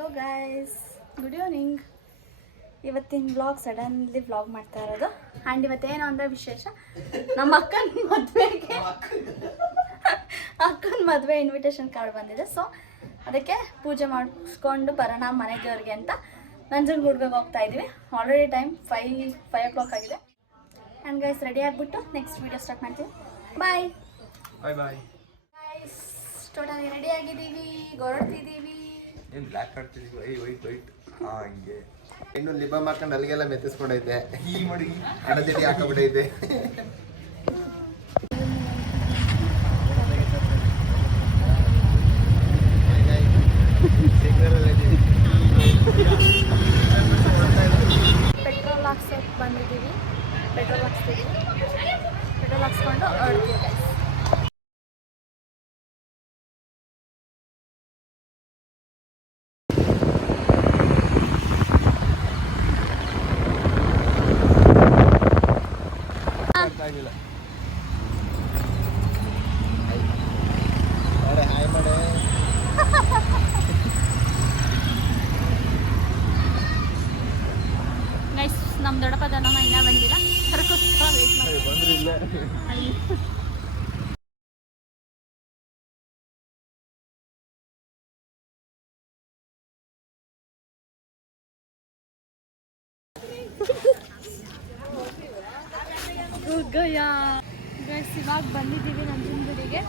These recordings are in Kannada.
Hello guys, good evening. ಇವತ್ತಿನ ವ್ಲಾಗ್ ಸಡನ್ಲಿ ವ್ಲಾಗ್ ಮಾಡ್ತಾ ಇರೋದು. ಆ್ಯಂಡ್ ಇವತ್ತೇನು ಅಂದರೆ ವಿಶೇಷ, ನಮ್ಮ ಅಕ್ಕನ ಮದುವೆ ಇನ್ವಿಟೇಷನ್ ಕಾರ್ಡ್ ಬಂದಿದೆ. ಸೊ ಅದಕ್ಕೆ ಪೂಜೆ ಮಾಡಿಸ್ಕೊಂಡು ಬರೋಣ ಮನೆ ದೇವ್ರಿಗೆ ಅಂತ ನಂಜನಗೂಡ್ಗೆ ಹೋಗ್ತಾ ಇದ್ದೀವಿ. ಆಲ್ರೆಡಿ ಟೈಮ್ 5 o'clock ಆಗಿದೆ. ಆ್ಯಂಡ್ ಗೈಸ್ ರೆಡಿ ಆಗಿಬಿಟ್ಟು ನೆಕ್ಸ್ಟ್ ವೀಡಿಯೋ ಸ್ಟಾರ್ಟ್ ಮಾಡ್ತೀವಿ. ಬಾಯ್ ಬಾಯ್ ಬಾಯ್ ಗೈಸ್. ಟೋಟಲ್ ರೆಡಿ ಆಗಿದ್ದೀವಿ, ಹೊರಡ್ತಿದ್ದೀವಿ. ಏನು ಬ್ಲ್ಯಾಕ್ ಮಾಡ್ತಿದ್ದೀವಿ? ವೈಟ್ ಹಿಂಗೆ ಇನ್ನು ಲಿಬ ಮಾಡ್ಕೊಂಡು ಅಲ್ಲಿಗೆಲ್ಲ ಮೆತ್ತಿಸ್ಕೊಂಡೈತೆ. ಈ ಮಾಡಿ ಅಡದಿಡಿ ಹಾಕಬಿಟ್ಟೈತೆ. ಪೆಟ್ರೋಲ್ ಹಾಕ್ಸೋಕೆ ಬಂದಿದ್ದೀವಿ. ಪೆಟ್ರೋಲ್ ಹಾಕ್ಸ್ಕೊಂಡು ಹೊರಡ್ತೀವಿ ಗೈಸ್. ಗೈಸ್, ನಮ್ಮ ದೊಡ್ಡಪ್ಪ ದೊಡ್ಡಮ್ಮ ಇನ್ನೂ ಬಂದಿಲ್ಲ. ಅದಕ್ಕೋಸ್ಕರ ವೆಯ್ಟ್ ಮಾಡಿ. ಗೈಸ್, ಇವಾಗ ಬಂದಿದ್ದೀವಿ ನಂಜನಗೂಡಿಗೆ.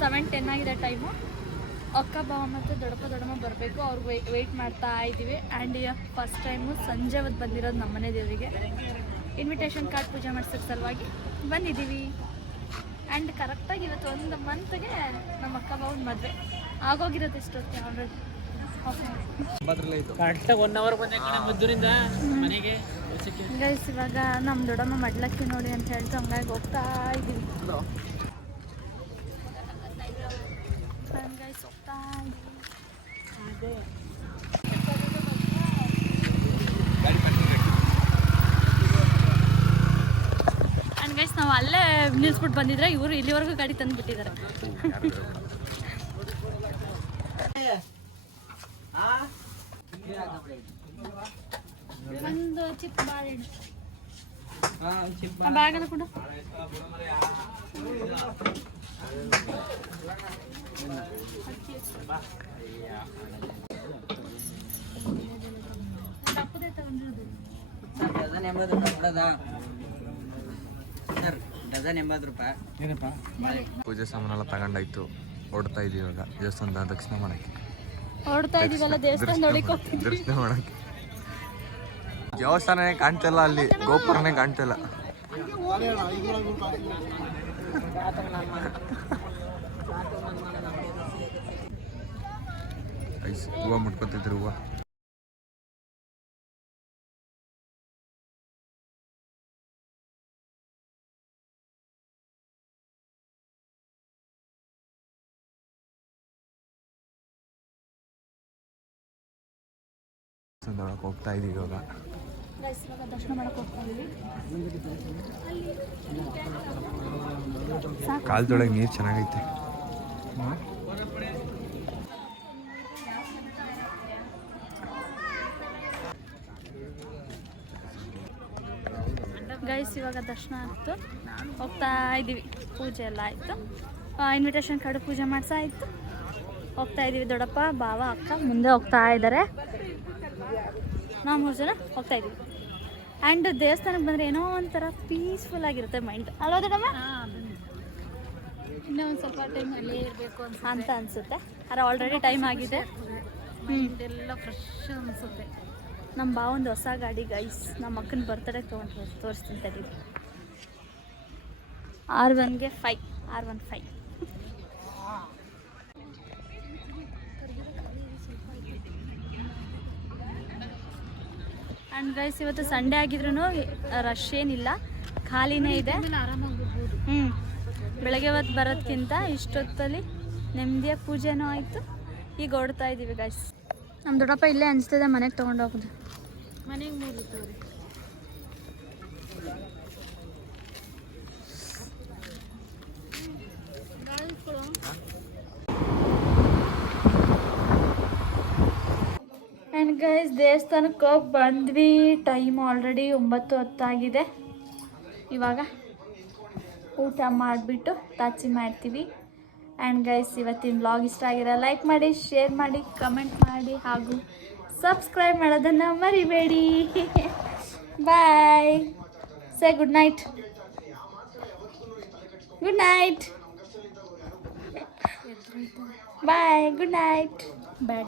7:10 ಆಗಿದೆ ಟೈಮು. ಅಕ್ಕ ಬಾವ ಮತ್ತು ದೊಡ್ಡಪ್ಪ ದೊಡ್ಡಮ್ಮ ಬರಬೇಕು. ಅವ್ರಿಗೆ ವೆಯ್ಟ್ ಮಾಡ್ತಾ ಇದ್ದೀವಿ. ಆ್ಯಂಡ್ ಫಸ್ಟ್ ಟೈಮು ಸಂಜೆ ಹೊತ್ತು ಬಂದಿರೋದು ನಮ್ಮನೆ ದೇವರಿಗೆ. ಇನ್ವಿಟೇಷನ್ ಕಾರ್ಡ್ ಪೂಜೆ ಮಾಡಿಸೋದ್ರ ಸಲುವಾಗಿ ಬಂದಿದ್ದೀವಿ. ಆ್ಯಂಡ್ ಕರೆಕ್ಟಾಗಿ ಇವತ್ತು 1 ಮಂತ್ಗೆ ನಮ್ಮ ಅಕ್ಕ ಬಾವನ ಮದುವೆ ಆಗೋಗಿರೋದು ಇಷ್ಟೊತ್ತು ಆಲ್ರೆಡಿ. ಗೈಸ್, ಇವಾಗ ನಮ್ಮ ದೊಡ್ಡಮ್ಮ ಮಡ್ಲಕ್ಕಿ ನೋಡಿ ಅಂತ ಹೇಳ್ತು, ಹಂಗಾಗಿ ಹೋಗ್ತಾ ಇದ್ದೀವಿ. ಗೈಸ್, ಹೋಗ್ತಾ ಇದ್ದೀವಿ. ಆ್ಯಂಡ್ ಗೈಸ್, ನಾವು ಅಲ್ಲೇ ನಿಲ್ಸ್ಬಿಟ್ಟು ಬಂದಿದ್ರೆ ಇವರು ಇಲ್ಲಿವರೆಗೂ ಗಾಡಿ ತಂದು ಬಿಟ್ಟಿದ್ದಾರೆ. ಒಂದು ಚಿಪ್ ಬಾಳೆಹಣ್ಣು ಬ್ಯಾಗನ್ನು ಕೂಡ ತಪ್ಪದೇ ತಗೊಂಡಿರೋದು. ಪೂಜೆ ಸಾಮಾನೆಲ್ಲ ತಗೊಂಡಾಯ್ತು. ಹೊಡ್ತಾ ಇದೀವಿ ಇವಾಗ ದೇವಸ್ಥಾನದ ದರ್ಶನ ಮಾಡಕ್ಕೆ. ಹೊಡ್ತಾ ಇದೀವಲ್ಲ, ದೇವಸ್ಥಾನ ನೋಡಿಕ್ ಹೋಗ್ತಿದ್ವಿ. ದರ್ಶನ ಮಾಡಕ್ಕೆ ದೇವಸ್ಥಾನನೇ ಕಾಣ್ತಿಲ್ಲ, ಅಲ್ಲಿ ಗೋಪುರನೇ ಕಾಣ್ತಿಲ್ಲ. ಹೂವು ಮುಟ್ಕೊತಿದ್ರು. ಹೂವು ಹೋಗ್ತಾ ಇದೀವಿ ಇವಾಗ. ದರ್ಶನ ಮಾಡಕ್ ಹೋಗ್ತಾ ಇದೀವಿ. ಕಾಲ್ದೊಳಗೆ ನೀರು ಚೆನ್ನಾಗೈತೆ. ಗೈಸ್, ಇವಾಗ ದರ್ಶನ ಆಯಿತು, ಹೋಗ್ತಾ ಇದ್ದೀವಿ. ಪೂಜೆ ಎಲ್ಲ ಆಯಿತು, ಇನ್ವಿಟೇಷನ್ ಕಾರ್ಡ್ ಪೂಜೆ ಮಾಡಿಸಾಯಿತು, ಹೋಗ್ತಾ ಇದ್ದೀವಿ. ದೊಡ್ಡಪ್ಪ ಬಾವ ಅಕ್ಕ ಮುಂದೆ ಹೋಗ್ತಾ ಇದ್ದಾರೆ. ನಾವು 3 ಜನ ಹೋಗ್ತಾ ಇದ್ದೀವಿ. ಆ್ಯಂಡ್ ದೇವಸ್ಥಾನಕ್ಕೆ ಬಂದರೆ ಏನೋ ಒಂಥರ ಪೀಸ್ಫುಲ್ ಆಗಿರುತ್ತೆ ಮೈಂಡ್. ಅಲ್ವಾ ದೊಡ್ಡಮ್ಮ? ಇನ್ನೂ ಒಂದು ಸ್ವಲ್ಪ ಟೈಮ್ ಅಲ್ಲೇ ಇರಬೇಕು ಅಂತ ಅನಿಸುತ್ತೆ. ಆದರೆ ಆಲ್ರೆಡಿ ಟೈಮ್ ಆಗಿದೆ. ಎಲ್ಲ ಫ್ರೆಶ್ ಅನಿಸುತ್ತೆ. ನಮ್ಮ ಬಾವೊಂದು ಹೊಸ ಗಾಡಿ ಗೈಸ್, ನಮ್ಮ ಅಕ್ಕನ ಬರ್ತಡೇ ತೋರಿಸ್ತೀನಿ ತಡಿ. R1ಗೆ 5 R15. ಆ್ಯಂಡ್ ಗೈಸ್, ಇವತ್ತು ಸಂಡೇ ಆಗಿದ್ರೂ ರಶ್ ಏನಿಲ್ಲ, ಖಾಲಿನೇ ಇದೆ. ಆರಾಮಾಗಿ ಬರ್ಬೋದು. ಬೆಳಗ್ಗೆ ಹೊತ್ತು ಬರೋದಕ್ಕಿಂತ ಇಷ್ಟೊತ್ತಲ್ಲಿ ನೆಮ್ಮದಿಯಾಗಿ ಪೂಜೆನೂ ಆಯಿತು. ಈಗ ಹೊಡ್ತಾ ಇದ್ದೀವಿ ಗೈಸ್. ನಮ್ಮ ದೊಡ್ಡಪ್ಪ ಇಲ್ಲೇ ಅನಿಸ್ತಿದೆ ಮನೆಗೆ ತೊಗೊಂಡು ಹೋಗೋದು. ಮನೆಗೆ ಮೂರುತ್ತವ್ರಿ. ಆ್ಯಂಡ್ ಗೈಸ್ ದೇವಸ್ಥಾನಕ್ಕೆ ಹೋಗಿ ಬಂದ್ವಿ. ಟೈಮ್ ಆಲ್ರೆಡಿ 9:10 ಆಗಿದೆ. ಇವಾಗ ಊಟ ಮಾಡಿಬಿಟ್ಟು ತಾಚಿ ಮಾಡ್ತೀವಿ. ಆ್ಯಂಡ್ ಗೈಸ್ ಇವತ್ತಿನ ವ್ಲಾಗ್ ಇಷ್ಟ ಆಗಿರೋ ಲೈಕ್ ಮಾಡಿ, ಶೇರ್ ಮಾಡಿ, ಕಮೆಂಟ್ ಮಾಡಿ ಹಾಗೂ ಸಬ್ಸ್ಕ್ರೈಬ್ ಮಾಡೋದನ್ನು ಮರಿಬೇಡಿ. Bye. Say good night. Good night. Bye. Good night. ಬಾಯ್.